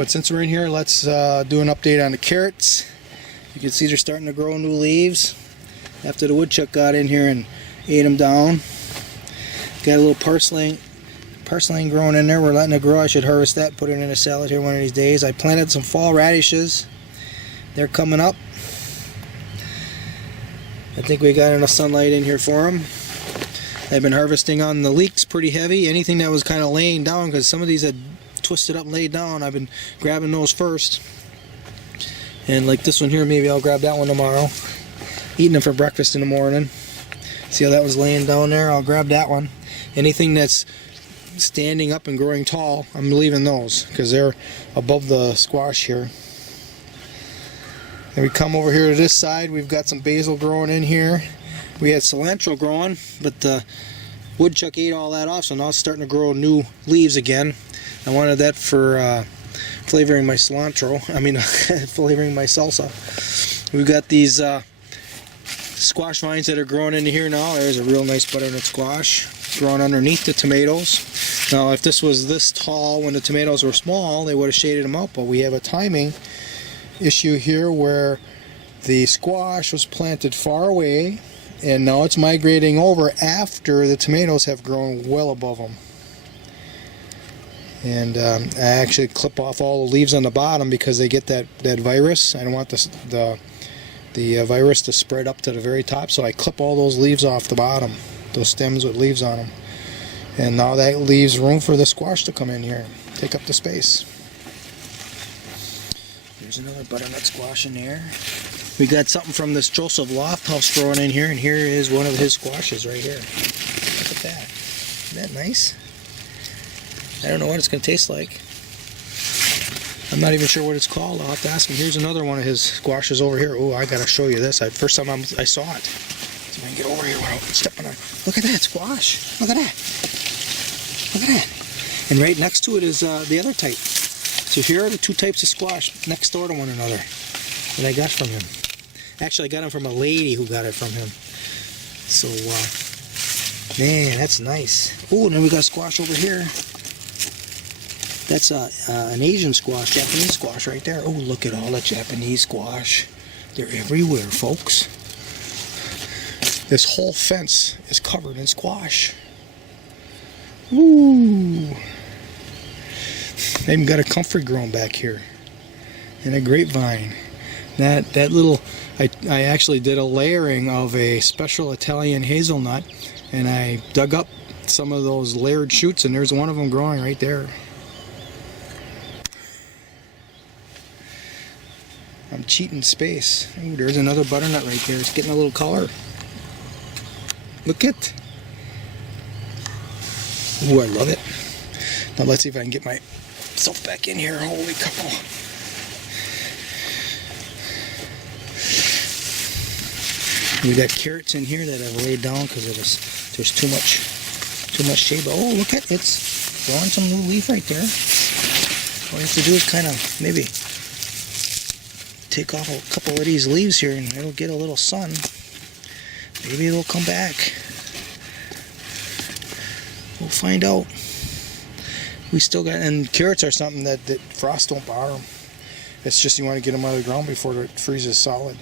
But since we're in here, let's do an update on the carrots. You can see they're starting to grow new leaves after the woodchuck got in here and ate them down. Got a little parsley growing in there. We're letting it grow. I should harvest that, put it in a salad here one of these days. I planted some fall radishes. They're coming up. I think we got enough sunlight in here for them. I've been harvesting on the leeks pretty heavy. Anything that was kind of laying down, because some of these had twisted up and laid down, I've been grabbing those first. And like this one here, maybe I'll grab that one tomorrow. Eating them for breakfast in the morning. See how that was laying down there? I'll grab that one. Anything that's standing up and growing tall, I'm leaving those because they're above the squash here. And we come over here to this side. We've got some basil growing in here. We had cilantro growing, but the woodchuck ate all that off, so now it's starting to grow new leaves again. I wanted that for flavoring my cilantro. Flavoring my salsa. We've got these squash vines that are growing into here now. There's a real nice butternut squash growing underneath the tomatoes. Now, if this was this tall when the tomatoes were small, they would have shaded them out, but we have a timing issue here where the squash was planted far away and now it's migrating over after the tomatoes have grown well above them. And I actually clip off all the leaves on the bottom because they get that virus. I don't want the virus to spread up to the very top, so I clip all those leaves off the bottom, those stems with leaves on them. And now that leaves room for the squash to come in here, take up the space. There's another butternut squash in there. We got something from this Joseph Lofthouse growing in here, and here is one of his squashes right here. Look at that. Isn't that nice? I don't know what it's going to taste like. I'm not even sure what it's called. I'll have to ask him. Here's another one of his squashes over here. Oh, I got to show you this. First time I saw it. See if I can get over here without stepping on. Look at that squash. Look at that. Look at that. And right next to it is the other type. So here are the two types of squash next door to one another that I got from him. Actually, I got them from a lady who got it from him. So, man, that's nice. Oh, and then we got a squash over here. That's an Asian squash, Japanese squash right there. Oh, look at all the Japanese squash. They're everywhere, folks. This whole fence is covered in squash. Ooh. I even got a comfrey growing back here. And a grapevine. That little, I actually did a layering of a special Italian hazelnut, and I dug up some of those layered shoots, and there's one of them growing right there. I'm cheating space. Ooh, there's another butternut right there. It's getting a little color. Look it. Ooh, I love it. Now let's see if I can get myself back in here. Holy cow. We got carrots in here that I've laid down because there's too much shade. But oh, look at it's growing some new leaf right there. All you have to do is kind of maybe take off a couple of these leaves here and it'll get a little sun. Maybe it'll come back. We'll find out. We still got, and carrots are something that frost don't bother them. It's just you want to get them out of the ground before it freezes solid.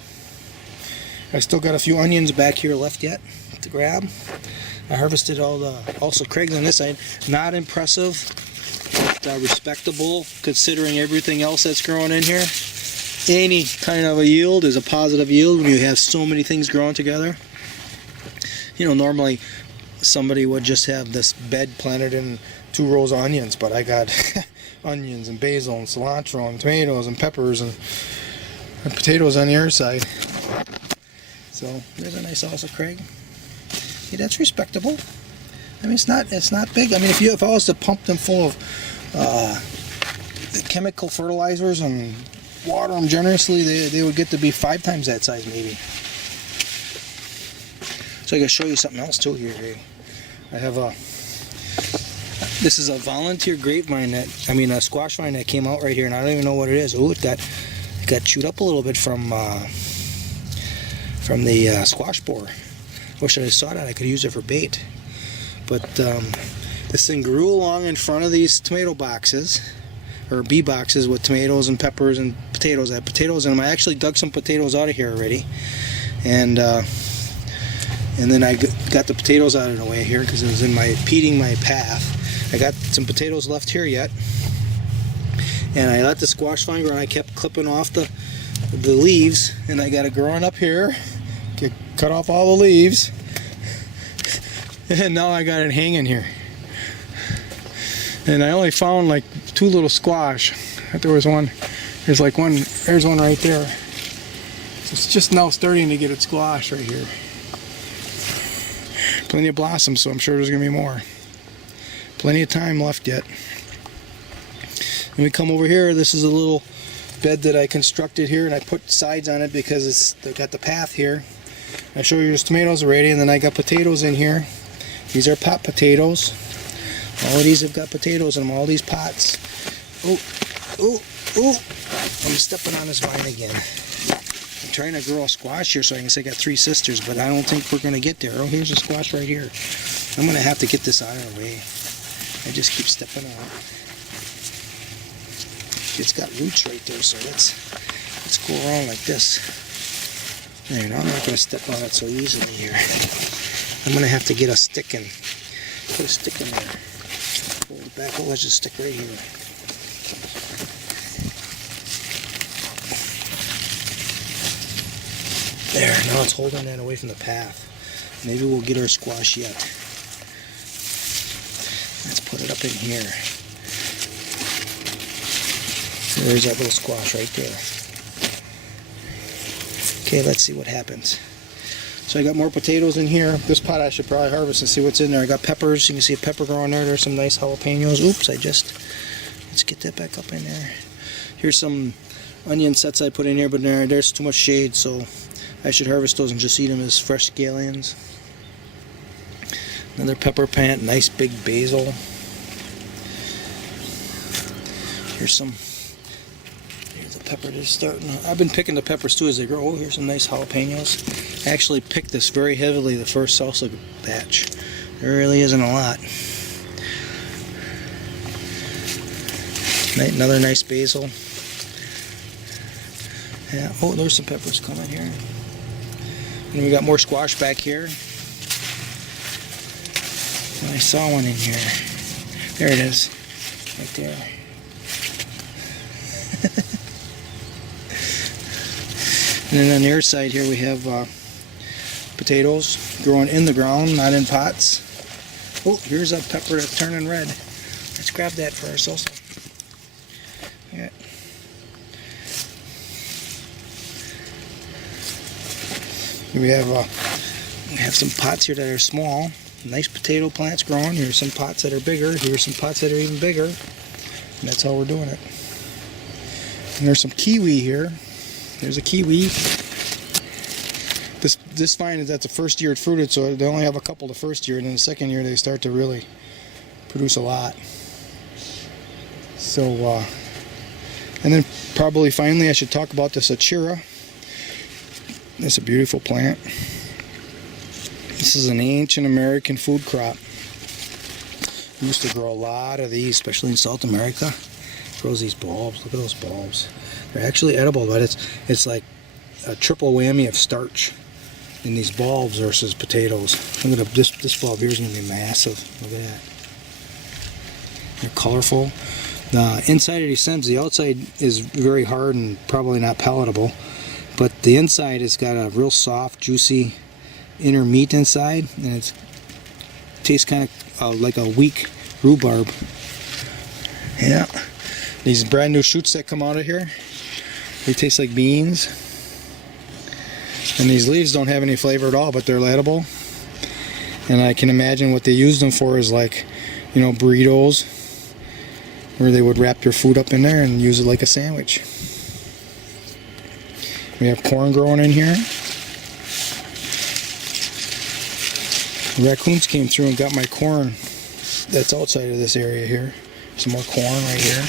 I still got a few onions back here left yet to grab. I harvested also Craig's on this side. Not impressive, but respectable considering everything else that's growing in here. Any kind of a yield is a positive yield when you have so many things growing together. You know, normally somebody would just have this bed planted in 2 rows of onions, but I got onions and basil and cilantro and tomatoes and peppers and potatoes on the other side. So there's a nice also Craig. Yeah, that's respectable. I mean, it's not big. I mean, if I was to pump them full of chemical fertilizers and water them generously, they would get to be 5 times that size maybe. So I gotta show you something else too here. I have this is a volunteer grapevine a squash vine that came out right here, and I don't even know what it is. Oh, it got chewed up a little bit from the squash borer. Wish I saw that. I could use it for bait. But this thing grew along in front of these tomato boxes, or bee boxes with tomatoes and peppers and potatoes. I have potatoes in them. I actually dug some potatoes out of here already, and then I got the potatoes out of the way here because it was impeding my path. I got some potatoes left here yet, and I let the squash vine grow, and I kept clipping off the leaves, and I got it growing up here. Cut off all the leaves, and now I got it hanging here. And I only found like 2 little squash. There was one. There's like one. There's one right there. So it's just now starting to get its squash right here. Plenty of blossoms, so I'm sure there's gonna be more. Plenty of time left yet. And we come over here. This is a little bed that I constructed here, and I put sides on it because they've got the path here. I show you there's tomatoes already, and then I got potatoes in here. These are pot potatoes. All of these have got potatoes in them, all these pots. Oh, I'm stepping on this vine again. I'm trying to grow a squash here so I can say I got 3 sisters, but I don't think we're going to get there. Oh, here's a squash right here. I'm going to have to get this out of the way. I just keep stepping on it. It's got roots right there, so let's go around like this. There, now I'm not going to step on it so easily here. I'm going to have to get a stick and put a stick in there. Hold it back. Oh, let's just stick right here. There, now it's holding that away from the path. Maybe we'll get our squash yet. Let's put it up in here. There's that little squash right there. Okay, let's see what happens. So I got more potatoes in here. This pot I should probably harvest and see what's in there. I got peppers. You can see a pepper growing there. There's some nice jalapenos. Oops, let's get that back up in there. Here's some onion sets I put in here, but there's too much shade, so I should harvest those and just eat them as fresh scallions. Another pepper plant, nice big basil. Here's the pepper just starting. I've been picking the peppers too as they grow. Oh, here's some nice jalapenos. I actually picked this very heavily the first salsa batch. There really isn't a lot. Another nice basil. Yeah. Oh, there's some peppers coming here. And we got more squash back here. I saw one in here. There it is. Right there. And then on the other side here we have potatoes growing in the ground, not in pots. Oh, here's a pepper that's turning red. Let's grab that for our salsa. Yeah. We have some pots here that are small. Nice potato plants growing. Here's some pots that are bigger. Here's some pots that are even bigger. And that's how we're doing it. And there's some kiwi here. There's a kiwi. This vine is at the first year it fruited, so they only have a couple the first year, and then the second year they start to really produce a lot. So, and then probably finally I should talk about this achira. It's a beautiful plant. This is an ancient American food crop. We used to grow a lot of these, especially in South America. It grows these bulbs. Look at those bulbs. They're actually edible, but it's like a triple whammy of starch in these bulbs versus potatoes. Look at this bulb here is going to be massive. Look at that. They're colorful. The inside of these stems, the outside is very hard and probably not palatable, but the inside has got a real soft, juicy inner meat inside, and it tastes kind of like a weak rhubarb. Yeah. These brand new shoots that come out of here, they taste like beans. And these leaves don't have any flavor at all, but they're edible. And I can imagine what they use them for is like, you know, burritos, where they would wrap your food up in there and use it like a sandwich. We have corn growing in here. The raccoons came through and got my corn that's outside of this area here. Some more corn right here.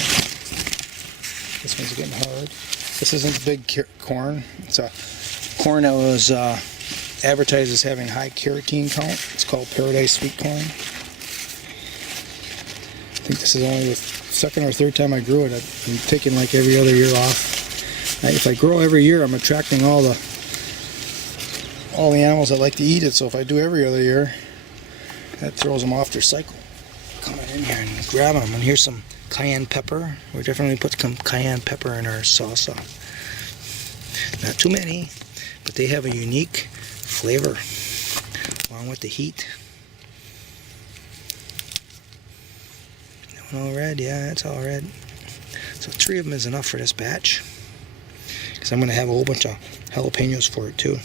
This one's getting hard. This isn't big corn. It's a corn that was advertised as having high carotene count. It's called Paradise Sweet Corn. I think this is only with second or third time I grew it. I'm taking like every other year off. If I grow every year, I'm attracting all the animals that like to eat it. So if I do every other year, that throws them off their cycle. Coming in here and grabbing them. And here's some cayenne pepper. We're definitely put some cayenne pepper in our salsa. Not too many, but they have a unique flavor along with the heat. That one all red? Yeah, it's all red. So 3 of them is enough for this batch, because I'm going to have a whole bunch of jalapenos for it too.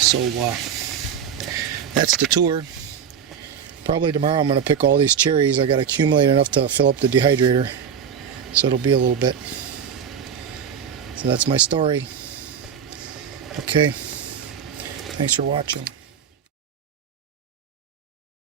So that's the tour. Probably tomorrow I'm going to pick all these cherries. I got to accumulate enough to fill up the dehydrator, so it'll be a little bit. So that's my story. Okay, thanks for watching.